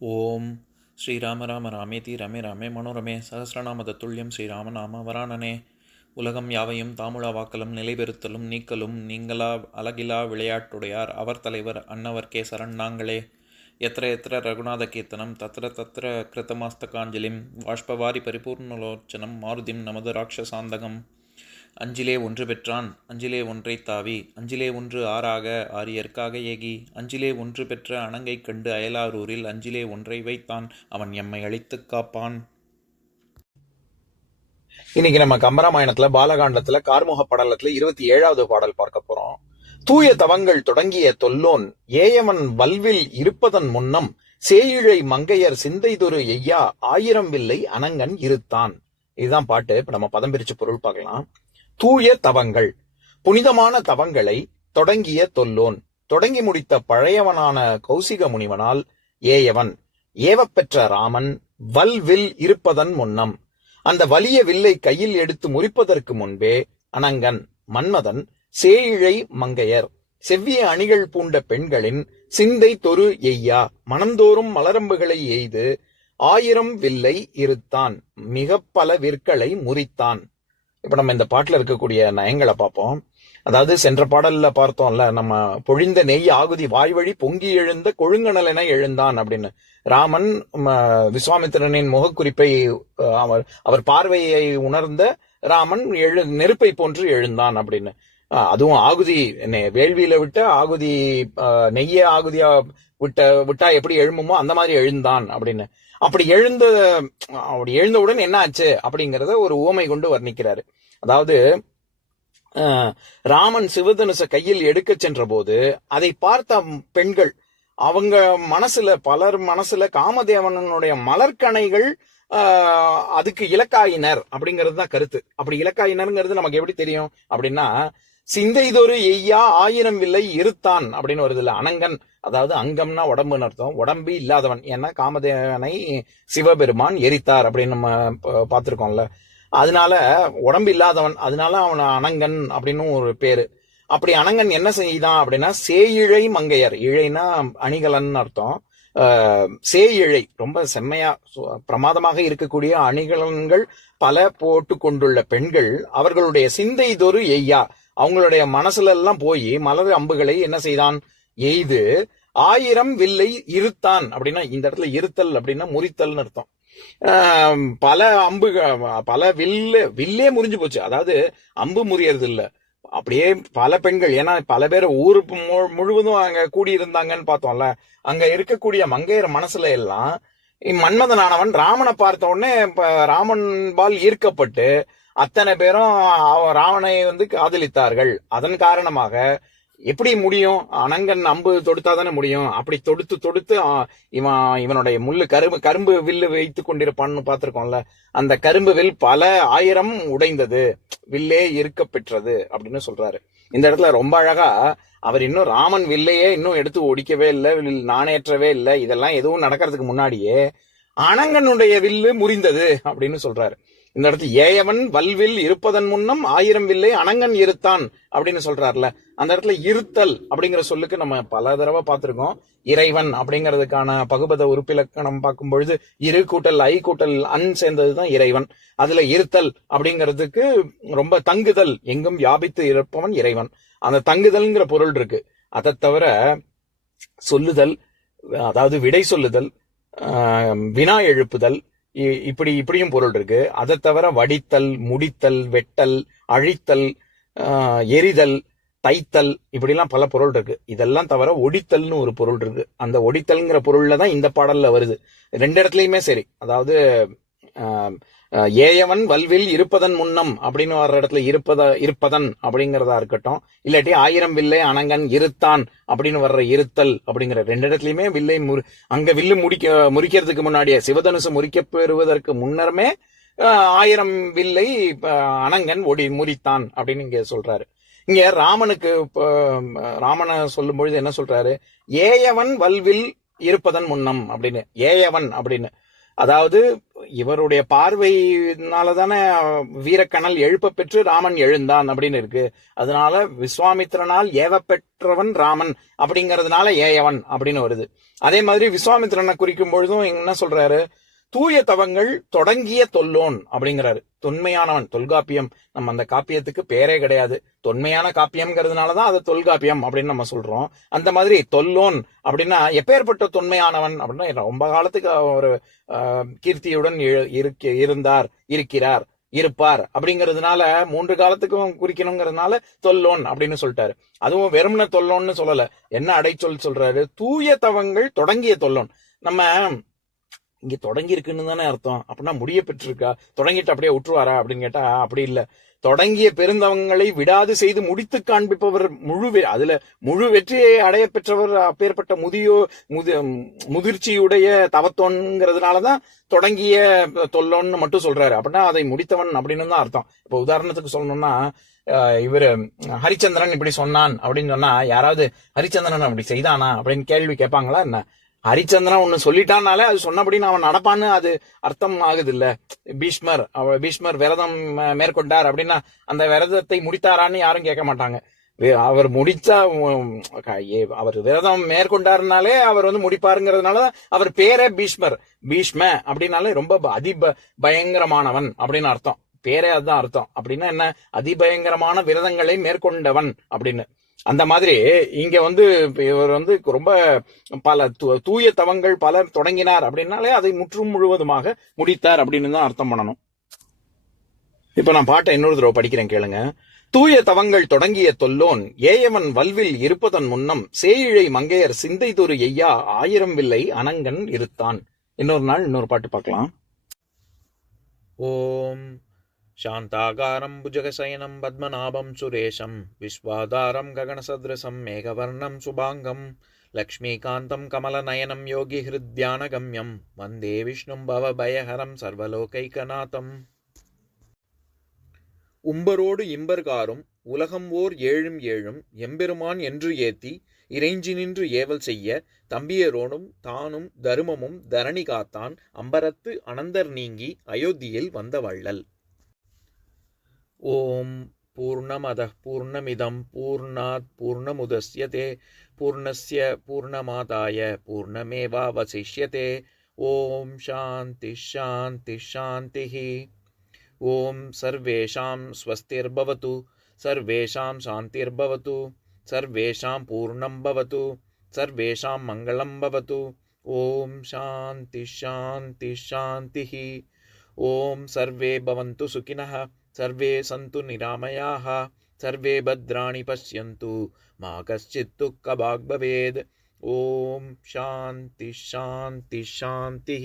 ஓம் ஸ்ரீராம ராம ராமேதி ரமே ராமே மனோரமே சகசிரநாம தத்துல்யம் ஸ்ரீராமநாம வராணனே. உலகம் யாவையும் தாமுழா வாக்கலும் நிலைபெறுத்தலும் நீக்கலும் நீங்களா அழகிலா விளையாட்டுடையார் அவர் தலைவர் அன்னவர் சரண் நாங்களே. எத்திர எத்திர ரகுநாத கீர்த்தனம் தத்திர தத்திர கிருத்தமாஸ்தகாஞ்சலிம் வாஷ்பவாரி பரிபூர்ணலோச்சனம் மாருதிம் நமது ராட்சசாந்தகம். அஞ்சிலே ஒன்று பெற்றான் அஞ்சிலே ஒன்றை தாவி அஞ்சிலே ஒன்று ஆறாக ஆரியர்க்காக ஏகி அஞ்சிலே ஒன்று பெற்ற அணங்கை கண்டு அயலாரூரில் அஞ்சிலே ஒன்றை வைத்தான் அவன் எம்மை அழித்துக் காப்பான். இன்னைக்கு நம்ம கம்பராமாயணத்துல பாலகாண்டத்துல கார்முக படலத்துல 27வது பாடல் பார்க்க போறோம். தூய தவங்கள் தொடங்கிய தொல்லோன் ஏயவன் வல்வில் இருப்பதன் முன்னம் சேயிழை மங்கையர் சிந்தைதொரு எய்யா ஆயிரம் வில்லை அனங்கன் இருத்தான். இதுதான் பாட்டு. இப்ப நம்ம பதம் பிரிச்சு பொருள் பார்க்கலாம். தூய தவங்கள், புனிதமான தவங்களை தொடங்கிய தொல்லோன், தொடங்கி முடித்த பழையவனான கௌசிக முனிவனால் ஏயவன் ஏவப்பெற்ற ராமன் வல்வில் இருப்பதன் முன்னம், அந்த வலிய வில்லை கையில் எடுத்து முறிப்பதற்கு முன்பே அனங்கன் மன்மதன் சேயிழை மங்கையர் செவ்விய அணிகள் பூண்ட பெண்களின் சிந்தை தொரு எய்யா மனந்தோறும் மலரம்புகளை எய்து 1000 வில்லை இருத்தான் மிக பல விற்களை முறித்தான். இப்ப நம்ம இந்த பாட்டுல இருக்கக்கூடிய நயங்களை பார்ப்போம். அதாவது சென்ற பாடல்ல பார்த்தோம்ல, நம்ம பொழிந்த நெய் ஆகுதி வாய்வழி பொங்கி எழுந்த கொழுங்கணல் என எழுந்தான் அப்படின்னு. ராமன் விஸ்வாமித்திரனின் முகக்குறிப்பை அவர் பார்வையை உணர்ந்த ராமன் நெருப்பை போன்று எழுந்தான் அப்படின்னு. அதுவும் ஆகுதி வேள்வியில விட்ட ஆகுதி நெய்ய ஆகுதியா விட்டா எப்படி எழும்புமோ அந்த மாதிரி எழுந்தான் அப்படின்னு. அப்படி எழுந்தவுடன் என்ன ஆச்சு அப்படிங்கறத ஒரு உவமை கொண்டு வர்ணிக்கிறாரு. அதாவது ராமன் சிவதனுச கையில் எடுக்க சென்ற போது அதை பார்த்த பெண்கள் அவங்க பலர் மனசுல காமதேவனுடைய மலர்கணைகள் அதுக்கு இலக்காயினர் அப்படிங்கிறது தான் கருத்து. அப்படி இலக்காயினருங்கிறது நமக்கு எப்படி தெரியும் அப்படின்னா, சிந்தைதொரு எய்யா 1000 வில்லை இருத்தான் அப்படின்னு வருது இல்ல. அனங்கன், அதாவது அங்கம்னா உடம்புன்னு அர்த்தம், உடம்பு இல்லாதவன். ஏன்னா காமதேவனை சிவபெருமான் எரித்தார் அப்படின்னு நம்ம பார்த்திருக்கோம்ல. அதனால உடம்பு இல்லாதவன், அதனால அவன் அனங்கன் அப்படின்னு ஒரு பேரு. அப்படி அனங்கன் என்ன செய்தான் அப்படின்னா, சேயிழை மங்கையர், இழைனா அணிகலன் அர்த்தம். சேயிழை ரொம்ப செம்மையா பிரமாதமாக இருக்கக்கூடிய அணிகலன்கள் பல போட்டு கொண்டுள்ள பெண்கள் அவர்களுடைய சிந்தைதொரு எய்யா, அவங்களுடைய மனசுல எல்லாம் போய் மலர் அம்புகளை என்ன செய்தான் எய்து 1000 வில்லை இருத்தான் அப்படின்னா, இந்த இடத்துல இருத்தல் அப்படின்னா முறித்தல்னு அர்த்தம். பல பல வில்லே முறிஞ்சு போச்சு. அதாவது அம்பு முறியறது இல்ல, அப்படியே பல பெண்கள், ஏன்னா பல பேர் ஊரு முழுவதும் அங்க கூடி இருந்தாங்கன்னு பார்த்தோம்ல. அங்க இருக்கக்கூடிய மங்கையர் மனசுல எல்லாம் மன்மதனானவன் ராமனை பார்த்த உடனே ராமன் பால் ஈர்க்கப்பட்டு அத்தனை பேரும் ராவனை காதலித்தார்கள். அதன் காரணமாக எப்படி முடியும், அனங்கன் அம்பு தொடுத்தாதானே முடியும். அப்படி தொடுத்து இவனுடைய முள்ளு கரும்பு வில்லு வைத்து கொண்டிருப்பான்னு பார்த்திருக்கோம்ல. அந்த கரும்பு வில் பல 1000 உடைந்தது, வில்லே இருக்க பெற்றது அப்படின்னு சொல்றாரு. இந்த இடத்துல ரொம்ப அழகா அவர் இன்னும் ராமன் வில்லையே இன்னும் எடுத்து ஒடிக்கவே இல்லை, நாணேற்றவே இல்லை. இதெல்லாம் எதுவும் நடக்கிறதுக்கு முன்னாடியே அனங்கனுடைய வில்லு முறிந்தது அப்படின்னு சொல்றாரு. இந்த இடத்துல ஏயவன் வல்வில் இருப்பதன் முன்னம் 1000 வில்லை அனங்கன் இருத்தான் அப்படின்னு சொல்றாருல. அந்த இடத்துல இருத்தல் அப்படிங்கிற சொல்லுக்கு நம்ம பல தடவை பார்த்திருக்கோம். இறைவன் அப்படிங்கிறதுக்கான பகுபத உறுப்பிலக்கணம் பார்க்கும் பொழுது இரு கூட்டல் ஐ கூட்டல் அன் சேர்ந்ததுதான் இறைவன். அதுல இருத்தல் அப்படிங்கிறதுக்கு ரொம்ப தங்குதல், எங்கும் வியாபித்து இருப்பவன் இறைவன். அந்த தங்குதல்ங்கிற பொருள் இருக்கு. அதை தவிர சொல்லுதல், அதாவது விடை சொல்லுதல், வினா எழுப்புதல், இப்படியும் பொருள் இருக்கு. அதை தவிர வடித்தல், முடித்தல், வெட்டல், அழித்தல், எரிதல், தைத்தல், இப்படிலாம் பல பொருள் இருக்கு. இதெல்லாம் தவிர ஒடித்தல்னு ஒரு பொருள் இருக்கு. அந்த ஒடித்தல்ங்கிற பொருள்ல தான் இந்த பாடல்ல வருது. 2 இடத்துலயுமே சரி. அதாவது ஏயவன் வல்வில் இருப்பதன் முன்னம் அப்படின்னு வர்ற இடத்துல இருப்பதன் அப்படிங்கிறதா இருக்கட்டும், இல்லாட்டி 1000 வில்லை அனங்கன் இருத்தான் அப்படின்னு வர்ற இருத்தல் அப்படிங்கிற 2 இடத்துலயுமே வில்லை அங்க வில்லு முறிக்கிறதுக்கு முன்னாடியே, சிவதனுசு முறிக்க பெறுவதற்கு முன்னருமே 1000 வில்லை அனங்கன் முறித்தான் அப்படின்னு இங்க சொல்றாரு. இங்க ராமனை சொல்லும் பொழுது என்ன சொல்றாரு, ஏயவன் வல்வில் இருப்பதன் முன்னம் அப்படின்னு. ஏயவன் அப்படின்னு அதாவது இவருடைய பார்வையினாலதானே வீரக்கணல் எழுப்ப பெற்று ராமன் எழுந்தான் அப்படின்னு இருக்கு. அதனால விஸ்வாமித்திரனால் ஏவ பெற்றவன் ராமன் அப்படிங்கறதுனால ஏயவன் அப்படின்னு வருது. அதே மாதிரி விஸ்வாமித்திரனை குறிக்கும் பொழுதும் என்ன சொல்றாரு, தூய தவங்கள் தொடங்கிய தொல்லோன் அப்படிங்கிறாரு. தொன்மையானவன், தொல்காப்பியம். நம்ம அந்த காப்பியத்துக்கு பேரே கிடையாது, தொன்மையான காப்பியம்ங்கிறதுனாலதான் அது தொல்காப்பியம் அப்படின்னு நம்ம சொல்றோம். அந்த மாதிரி தொல்லோன் அப்படின்னா எப்பேற்பட்ட தொன்மையானவன் அப்படின்னா ரொம்ப காலத்துக்கு ஒரு கீர்த்தியுடன் இருந்தார், இருக்கிறார், இருப்பார் அப்படிங்கிறதுனால 3 காலத்துக்கும் குறிக்கணுங்கிறதுனால தொல்லோன் அப்படின்னு சொல்லிட்டாரு. அதுவும் வெறும்ன தொல்லோன்னு சொல்லல, என்ன அடைச்சொல் சொல்றாரு, தூய தவங்கள் தொடங்கிய தொல்லோன். நம்ம இங்க தொடங்கி இருக்குன்னு தானே அர்த்தம். அப்படின்னா முடிய பெற்றிருக்கா, தொடங்கிட்டு அப்படியே விட்டுருவாரா அப்படின்னு கேட்டா அப்படி இல்ல. தொடங்கிய பெருந்தவங்களை விடாது செய்து முடித்து காண்பிப்பவர், அதுல முழு வெற்றியை அடைய பெற்றவர் அப்பேற்பட்ட முதிர்ச்சியுடைய தவத்தோன்ங்கிறதுனாலதான் தொடங்கிய தொல்லோன்னு மட்டும் சொல்றாரு. அப்படின்னா அதை முடித்தவன் அப்படின்னு தான் அர்த்தம். இப்ப உதாரணத்துக்கு சொல்லணும்னா, இவரு ஹரிச்சந்திரன் இப்படி சொன்னான் அப்படின்னு சொன்னா யாராவது ஹரிச்சந்திரன் அப்படி செய்தானா அப்படின்னு கேள்வி கேட்பாங்களா என்ன? ஹரிச்சந்திரன் ஒண்ணு சொல்லிட்டான்னாலே அது சொன்னபடி அவன் நடப்பான்னு அது அர்த்தம் ஆகுது இல்ல. பீஷ்மர் விரதம் மேற்கொண்டார் அப்படின்னா அந்த விரதத்தை முடித்தாரான்னு யாரும் கேட்க மாட்டாங்க. அவர் முடிச்சா, அவர் விரதம் மேற்கொண்டாருனாலே அவர் முடிப்பாருங்கிறதுனாலதான் அவர் பேரே பீஷ்ம அப்படின்னாலே ரொம்ப பயங்கரமானவன் அப்படின்னு அர்த்தம். பேரே அதுதான் அர்த்தம். அப்படின்னா என்ன, அதிபயங்கரமான விரதங்களை மேற்கொண்டவன் அப்படின்னு. அந்த மாதிரி இங்க இவர் ரொம்ப பல தூய தவங்கள் பல தொடங்கினார் அப்படின்னாலே அதை முற்றும் முழுவதுமாக முடித்தார் அப்படின்னு தான் அர்த்தம் பண்ணணும். இப்ப நான் பாட்டை இன்னொரு தடவை படிக்கிறேன், கேளுங்க. தூய தவங்கள் தொடங்கிய தொல்லோன் ஏயவன் வல்வில் இருப்பதன் முன்னம் சேயிழை மங்கையர் சிந்தை தொரு எய்யா 1000 வில்லை அனங்கன் இருத்தான். இன்னொரு நாள் இன்னொரு பாட்டு பார்க்கலாம். ஓம் शान्ताकारं भुजगशयनं पद्मनाभं सुरेशं विश्वाधारं गगनसदृशं मेघवर्णं शुभाङ्गं लक्ष्मीकान्तं कमलनयनं योगिहृद्यानगम्यं वन्दे विष्णुं भवभयहरं सर्वलोकैकनाथम्. உம்பரோடு இம்பர்காரும் உலகம் ஓர் ஏழும் ஏழும் எம்பெருமான் என்று ஏத்தி இறைஞ்சி நின்று ஏவல் செய்ய தம்பியரோடும் தானும் தருமமும் தரணி காத்தான் அம்பரத்து அனந்தர் நீங்கி அயோத்தியில் வந்த வள்ளல். ஓம் பூர்ணமதః பூர்ணமிதம் பூர்ணாத் பூர்ணமுதஸ்யதே பூர்ணஸ்ய பூர்ணமாதாய பூர்ணமேவாவசிஷ்யதே. ஓம் சாந்தி சாந்தி சாந்திः. ஓம் சர்வேஷாம் ஸ்வஸ்திர்பவது சர்வேஷாம் சாந்திர்பவது சர்வேஷாம் பூர்ணம் பவது சர்வேஷாம் மங்களம் பவது. ஓம் சாந்தி சாந்தி சாந்திः. ஓம் சர்வே பவந்து சுகினः सर्वे सन्तु निरामयाः सर्वे भद्राणि पश्यन्तु मा कश्चित् दुःखभाग् भवेत्. ओम शांति शांति शांति.